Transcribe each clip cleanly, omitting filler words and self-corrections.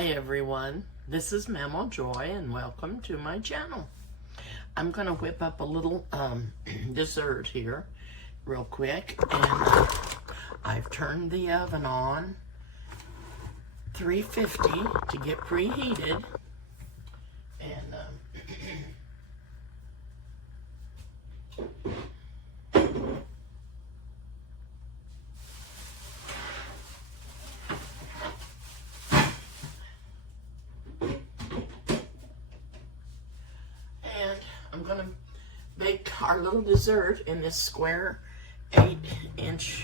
Hi everyone, this is Mammal Joy and welcome to my channel. I'm going to whip up a little dessert here real quick, and I've turned the oven on 350 to get preheated, and I'm going to bake our little dessert in this square 8-inch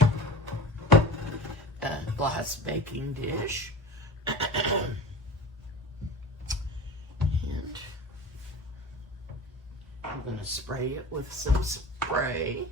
glass baking dish. And I'm going to spray it with some spray.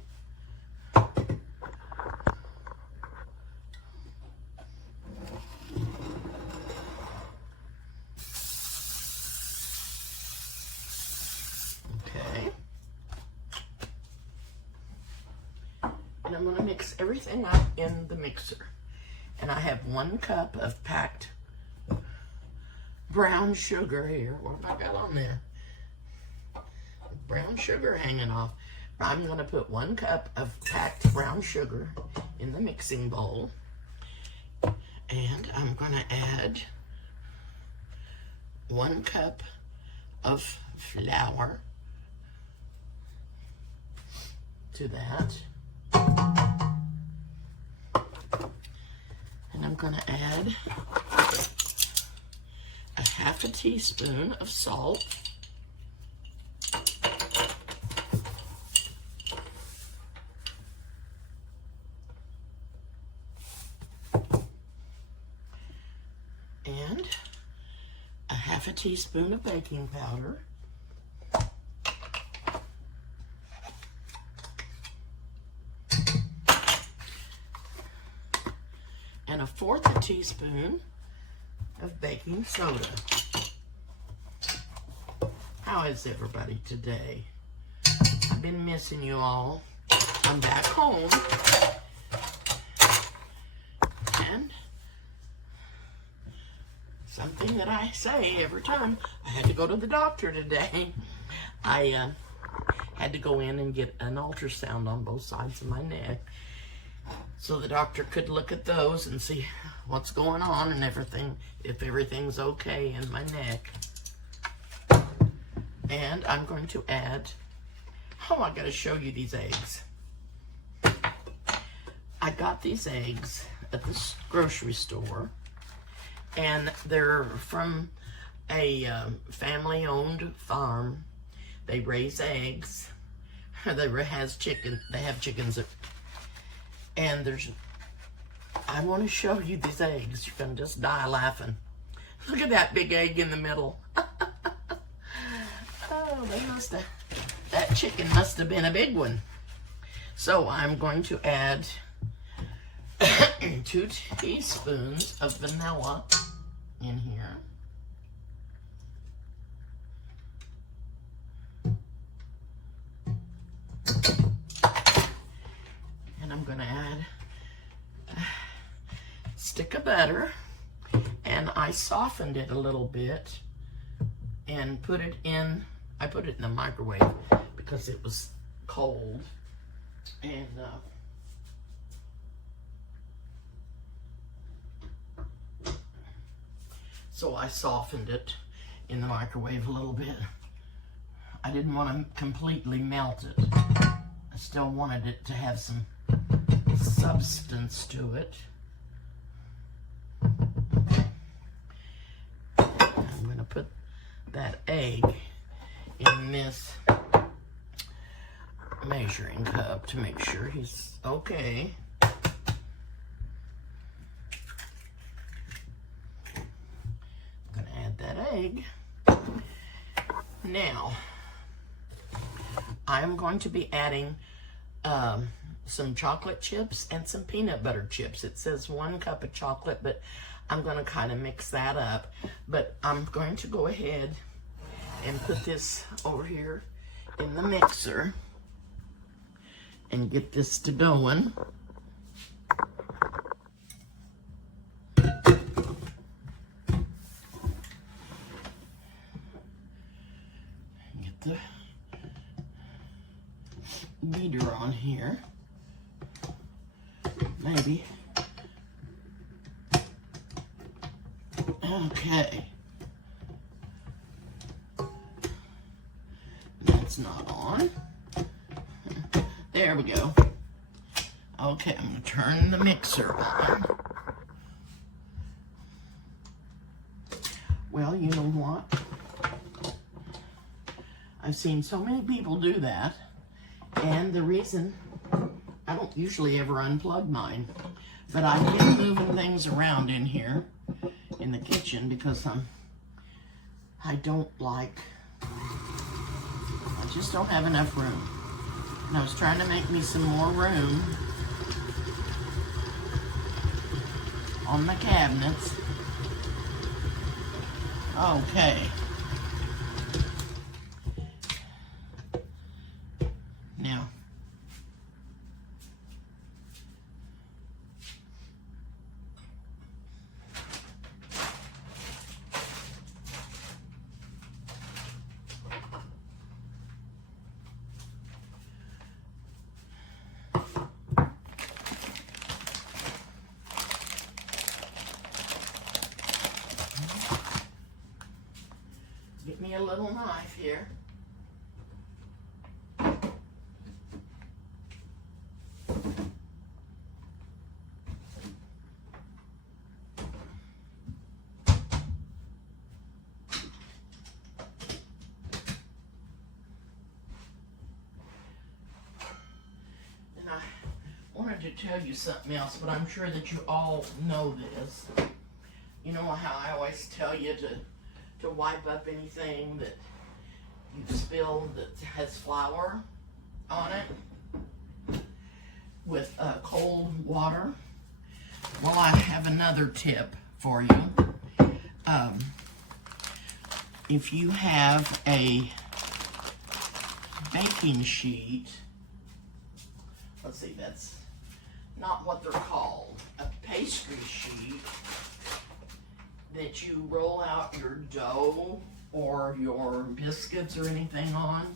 And I'm going to mix everything up in the mixer. And I have 1 cup of packed brown sugar here. What have I got on there? Brown sugar hanging off. I'm going to put 1 cup of packed brown sugar in the mixing bowl. And I'm going to add 1 cup of flour to that. And I'm going to add a 1/2 teaspoon of salt. And a 1/2 teaspoon of baking powder. And a 1/4 teaspoon of baking soda. How is everybody today? I've been missing you all. I'm back home. And something that I say every time, I had to go to the doctor today. I had to go in and get an ultrasound on both sides of my neck, so the doctor could look at those and see what's going on and everything, if everything's okay in my neck. And I'm going to add, I gotta show you these eggs. I got these eggs at the grocery store, and they're from a family-owned farm. They raise eggs. They have chickens. And I want to show you these eggs. You're going to just die laughing. Look at that big egg in the middle. Oh, that chicken must have been a big one. So I'm going to add 2 teaspoons of vanilla in here. And I'm going to add a stick of butter, and I softened it a little bit and put it in, I put it in the microwave because it was cold, and so I softened it in the microwave a little bit. I didn't want to completely melt it. I still wanted it to have some substance to it. I'm going to put that egg in this measuring cup to make sure he's okay. I'm going to add that egg. Now, I'm going to be adding some chocolate chips and some peanut butter chips. It says 1 cup of chocolate, but I'm going to kind of mix that up. But I'm going to go ahead and put this over here in the mixer and get this to going. beater on here. Maybe. Okay. That's not on. There we go. Okay, I'm going to turn the mixer on. Well, you know what? I've seen so many people do that, and the reason I don't usually ever unplug mine, but I've been moving things around in here in the kitchen because I don't like, I just don't have enough room. And I was trying to make me some more room on the cabinets. Okay. Now, get me a little knife here. And I wanted to tell you something else, but I'm sure that you all know this. You know how I always tell you to wipe up anything that you spill that has flour on it with cold water? Well, I have another tip for you. If you have a baking sheet, let's see, that's not what they're called, a pastry sheet that you roll out your dough or your biscuits or anything on.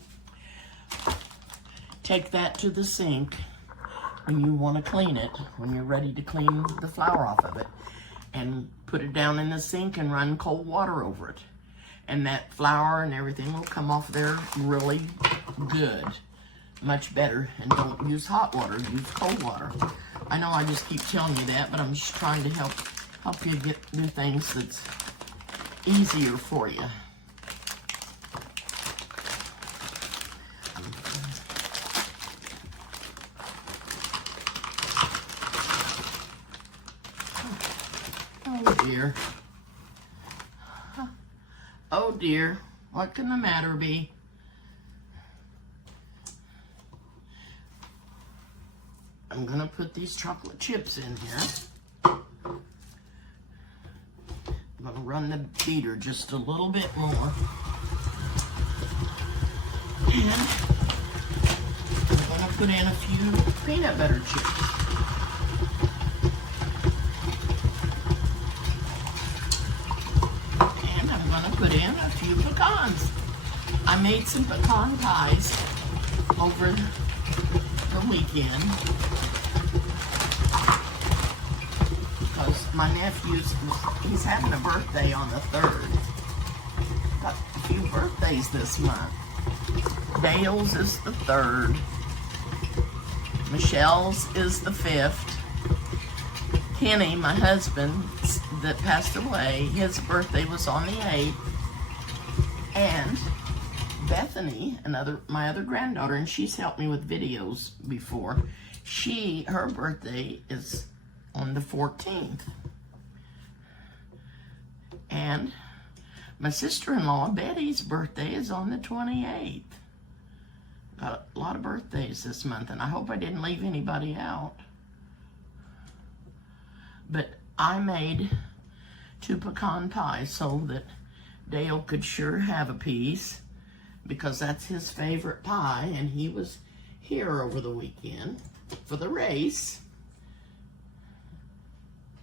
Take that to the sink when you want to clean it, when you're ready to clean the flour off of it, and put it down in the sink and run cold water over it. And that flour and everything will come off there really good, much better. And don't use hot water, use cold water. I know I just keep telling you that, but I'm just trying to help you do things that's easier for you. Oh dear. Oh dear. What can the matter be? I'm gonna put these chocolate chips in here. I'm going to run the beater just a little bit more. And I'm going to put in a few peanut butter chips. And I'm going to put in a few pecans. I made some pecan pies over the weekend. My nephew's, he's having a birthday on the 3rd. Got a few birthdays this month. Dale's is the 3rd. Michelle's is the 5th. Kenny, my husband, that passed away, his birthday was on the 8th. And Bethany, my other granddaughter, and she's helped me with videos before, her birthday is on the 14th. And my sister-in-law, Betty's birthday is on the 28th. Got a lot of birthdays this month, and I hope I didn't leave anybody out. But I made 2 pecan pies so that Dale could sure have a piece, because that's his favorite pie, and he was here over the weekend for the race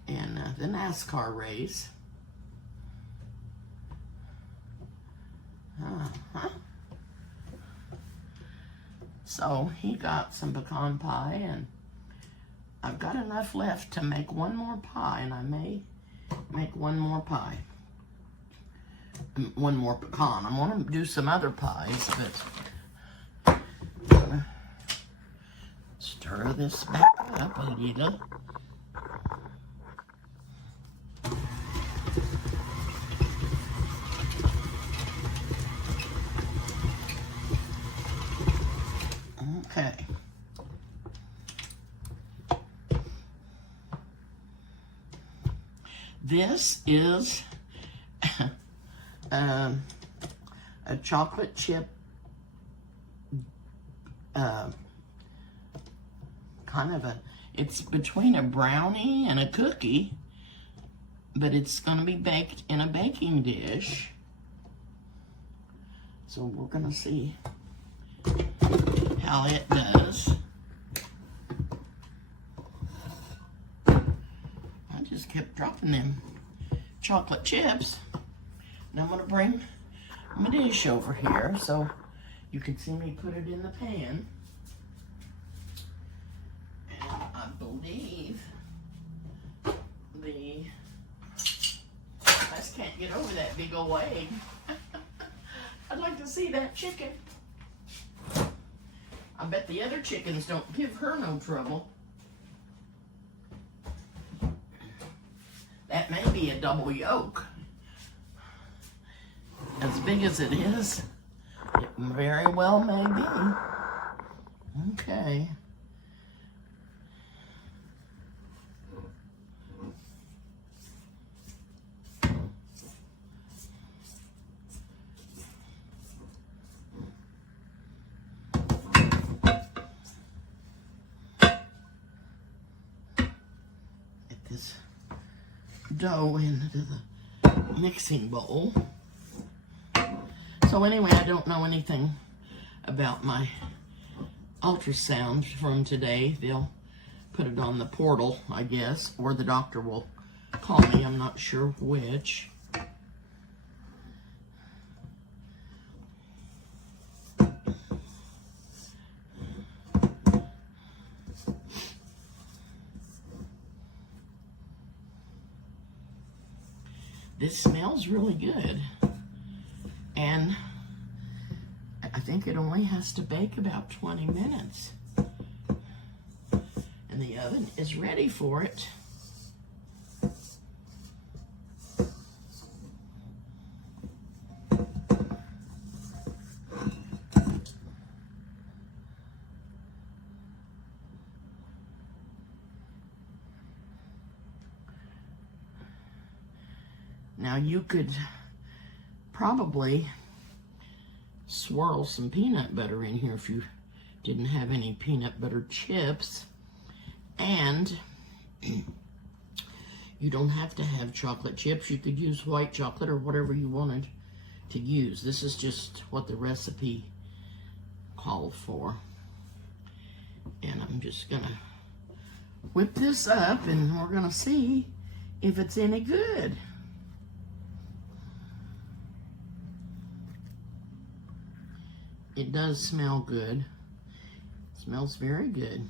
and the NASCAR race. So he got some pecan pie, and I've got enough left to make one more pie, and I may make one more pie. One more pecan. I'm going to do some other pies, but I'm going to stir this back up a little. Okay. This is a chocolate chip, kind of it's between a brownie and a cookie, but it's going to be baked in a baking dish. So we're going to see how it does. I just kept dropping them chocolate chips. And I'm going to bring my dish over here so you can see me put it in the pan. And I believe I just can't get over that big old egg. I'd like to see that chicken. I bet the other chickens don't give her no trouble. That may be a double yolk. As big as it is, it very well may be. Okay. Get this dough into the mixing bowl. So anyway, I don't know anything about my ultrasound from today. They'll put it on the portal, I guess, or the doctor will call me. I'm not sure which. This smells really good. And I think it only has to bake about 20 minutes. And the oven is ready for it. Now you could probably swirl some peanut butter in here if you didn't have any peanut butter chips. And you don't have to have chocolate chips. You could use white chocolate or whatever you wanted to use. This is just what the recipe called for. And I'm just gonna whip this up and we're gonna see if it's any good. It does smell good. It smells very good.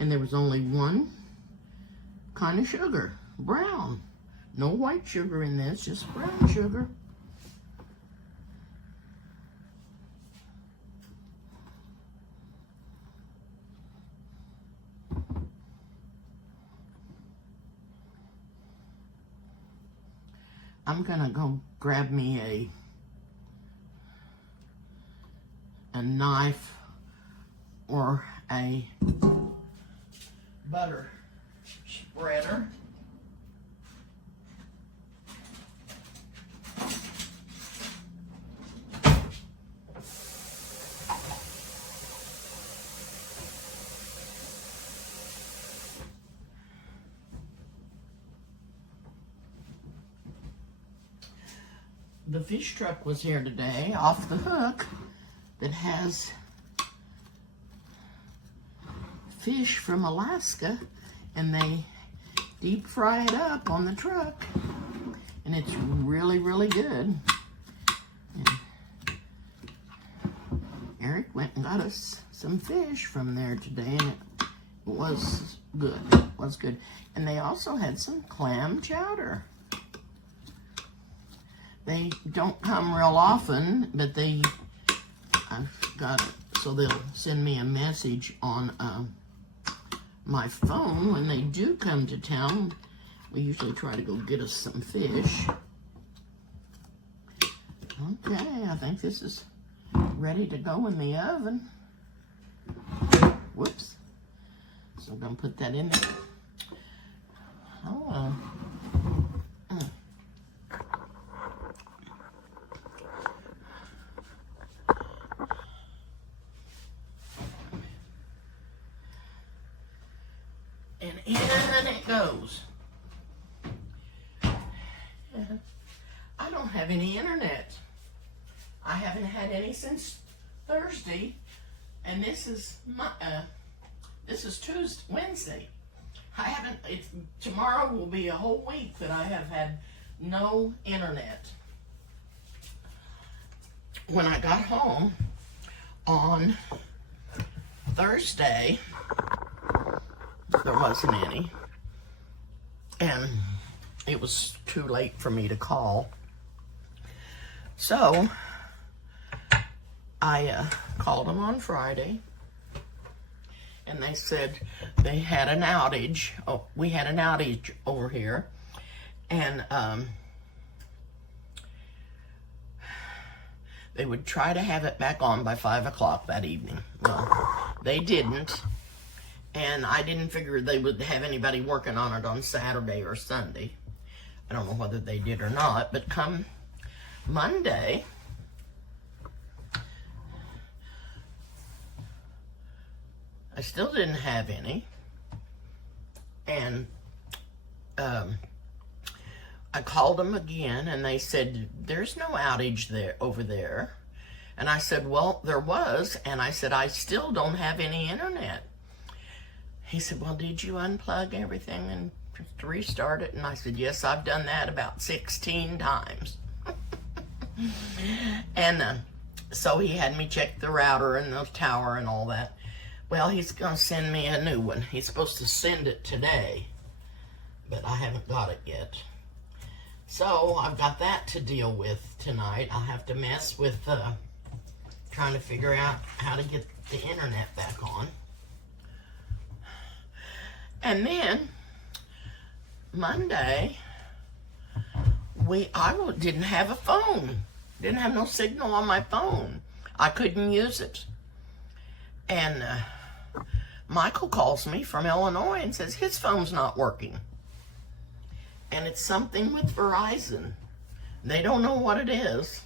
And there was only one kind of sugar, brown. No white sugar in this, just brown sugar. I'm gonna go grab me a knife or a butter spreader. The fish truck was here today off the hook that has fish from Alaska, and they deep fry it up on the truck, and it's really, really good. And Eric went and got us some fish from there today, and it was good. It was good. And they also had some clam chowder. They don't come real often, but I've got it, so they'll send me a message on my phone when they do come to town. We usually try to go get us some fish. Okay, I think this is ready to go in the oven. Whoops. So I'm going to put that in there. Oh, and in it goes. I don't have any internet. I haven't had any since Thursday, and this is Tuesday, Wednesday. Tomorrow will be a whole week that I have had no internet. When I got home on Thursday, there wasn't any, and it was too late for me to call. So I called them on Friday, and they said they had an outage. Oh, we had an outage over here, and they would try to have it back on by 5 o'clock that evening. Well, they didn't, and I didn't figure they would have anybody working on it on Saturday or Sunday. I don't know whether they did or not, but come Monday, I still didn't have any, and I called them again, and they said, there's no outage over there. And I said, well, there was, and I said, I still don't have any internet. He said, well, did you unplug everything and restart it? And I said, yes, I've done that about 16 times. And so he had me check the router and the tower and all that. Well, he's going to send me a new one. He's supposed to send it today, but I haven't got it yet. So I've got that to deal with tonight. I'll have to mess with trying to figure out how to get the internet back on. And then Monday, I didn't have a phone. Didn't have no signal on my phone. I couldn't use it. And Michael calls me from Illinois and says his phone's not working. And it's something with Verizon. They don't know what it is.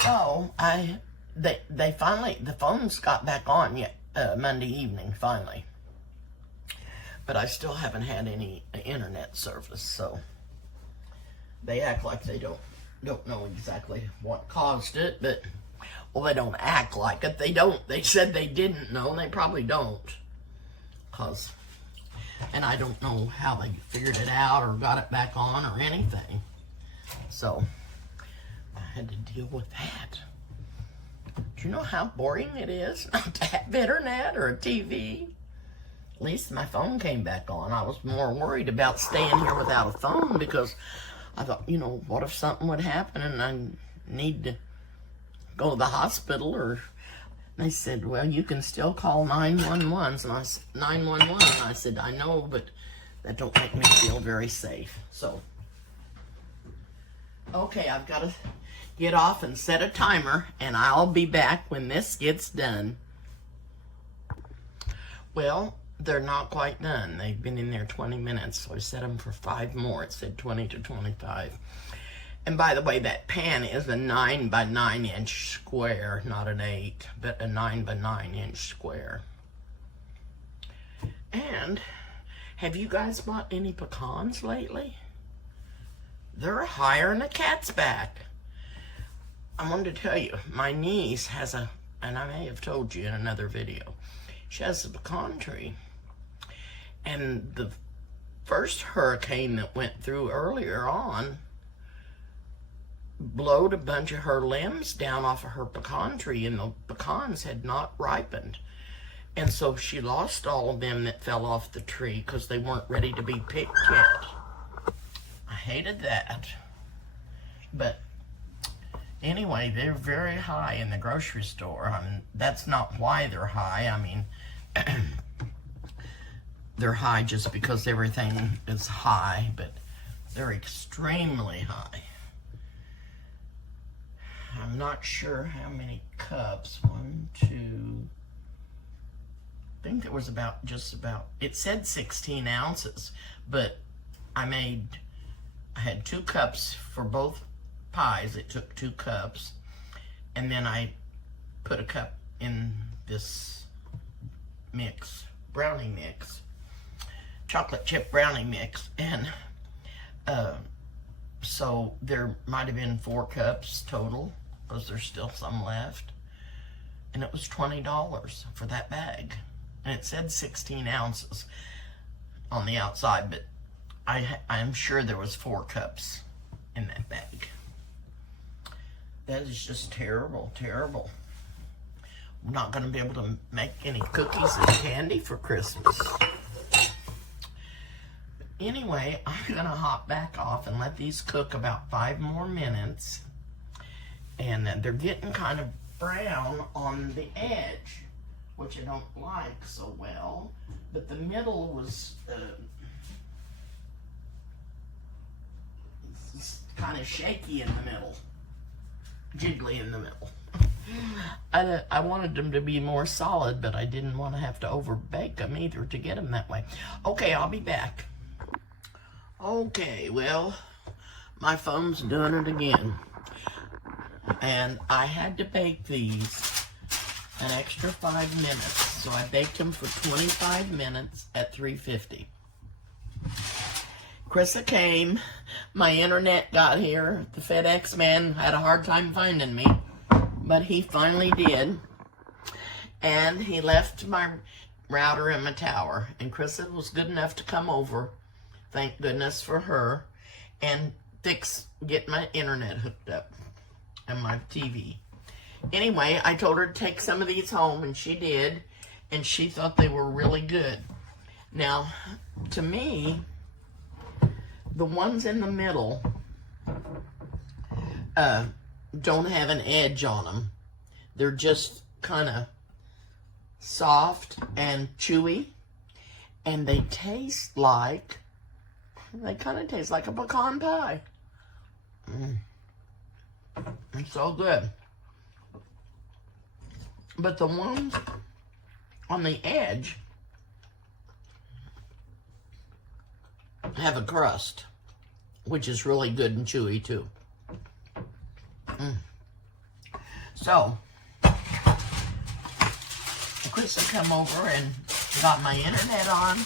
So they finally, the phones got back on Monday evening, finally. But I still haven't had any internet service, so they act like they don't know exactly what caused it, but, well, they don't act like it. They don't. They said they didn't know, and they probably don't. And I don't know how they figured it out or got it back on or anything. So I had to deal with that. Do you know how boring it is not to have internet or a TV? At least my phone came back on. I was more worried about staying here without a phone because I thought, what if something would happen and I need to go to the hospital? Or they said, well, you can still call 911. And I said, 911. And I said, I know, but that don't make me feel very safe. So, okay, I've got to get off and set a timer, and I'll be back when this gets done. Well, they're not quite done. They've been in there 20 minutes, so I set them for 5 more. It said 20 to 25. And by the way, that pan is a 9 by 9 inch square, not an 8, but a 9 by 9 inch square. And have you guys bought any pecans lately? They're higher than a cat's back. I wanted to tell you, my niece has and I may have told you in another video, she has a pecan tree. And the first hurricane that went through earlier on, blowed a bunch of her limbs down off of her pecan tree, and the pecans had not ripened. And so she lost all of them that fell off the tree because they weren't ready to be picked yet. I hated that. But anyway, they're very high in the grocery store. I mean, that's not why they're high. I mean, they're high just because everything is high, but they're extremely high. I'm not sure how many cups. 1, 2. I think there was it said 16 ounces, but I had 2 cups for both pies. It took 2 cups, and then I put a cup in this mix, brownie mix, chocolate chip brownie mix, and so there might have been 4 cups total, because there's still some left, and it was $20 for that bag, and it said 16 ounces on the outside, but I'm sure there was 4 cups in that bag. That is just terrible, terrible. We're not going to be able to make any cookies and candy for Christmas. Anyway, I'm going to hop back off and let these cook about 5 more minutes. And they're getting kind of brown on the edge, which I don't like so well. But the middle was kind of shaky in the middle. Jiggly in the middle. I wanted them to be more solid, but I didn't want to have to over bake them either to get them that way. Okay, I'll be back. Okay, well, my phone's doing it again. And I had to bake these an extra 5 minutes. So I baked them for 25 minutes at 350. Krista came, my internet got here, the FedEx man had a hard time finding me, but he finally did, and he left my router in my tower, and Krista was good enough to come over, thank goodness for her, and get my internet hooked up, and my TV. Anyway, I told her to take some of these home, and she did, and she thought they were really good. Now, to me, the ones in the middle don't have an edge on them. They're just kind of soft and chewy, and they kind of taste like a pecan pie. It's so good. But the ones on the edge have a crust, which is really good and chewy too. So, Krista come over and got my internet on,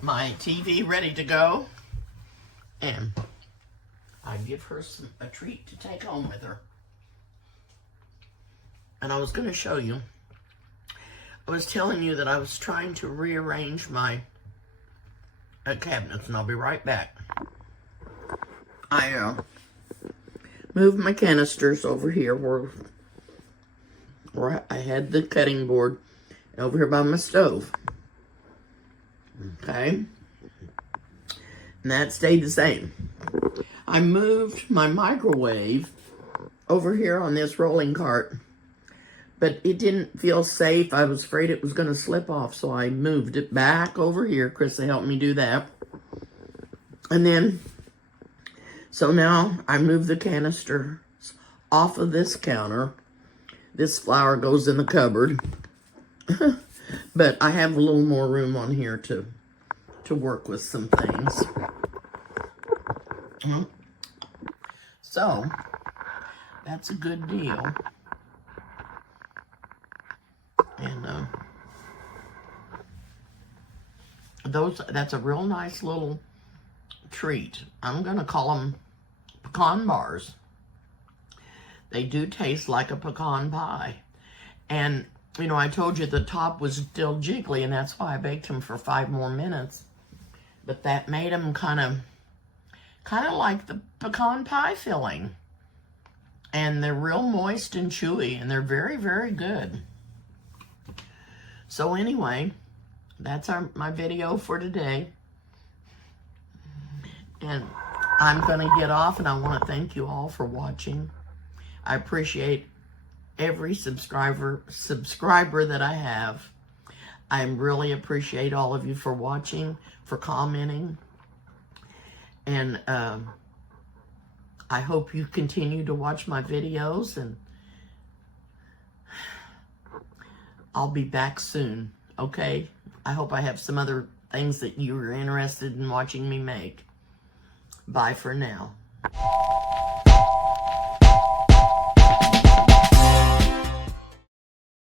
my TV ready to go, and I give her a treat to take home with her. And I was going to show you, I was telling you that I was trying to rearrange my cabinets, and I'll be right back. I moved my canisters over here where I had the cutting board over here by my stove. Okay? And that stayed the same. I moved my microwave over here on this rolling cart, but it didn't feel safe. I was afraid it was going to slip off, so I moved it back over here. Krista helped me do that. And then, so now I moved the canisters off of this counter. This flour goes in the cupboard. But I have a little more room on here to work with some things. So, that's a good deal. And that's a real nice little treat. I'm going to call them pecan bars. They do taste like a pecan pie. And, you know, I told you the top was still jiggly, and that's why I baked them for 5 more minutes. But that made them kind kind of like the pecan pie filling. And they're real moist and chewy, and they're very, very good. So anyway, that's my video for today. And I'm going to get off, and I want to thank you all for watching. I appreciate every subscriber that I have. I really appreciate all of you for watching, for commenting. And I hope you continue to watch my videos, and I'll be back soon, okay? I hope I have some other things that you are interested in watching me make. Bye for now.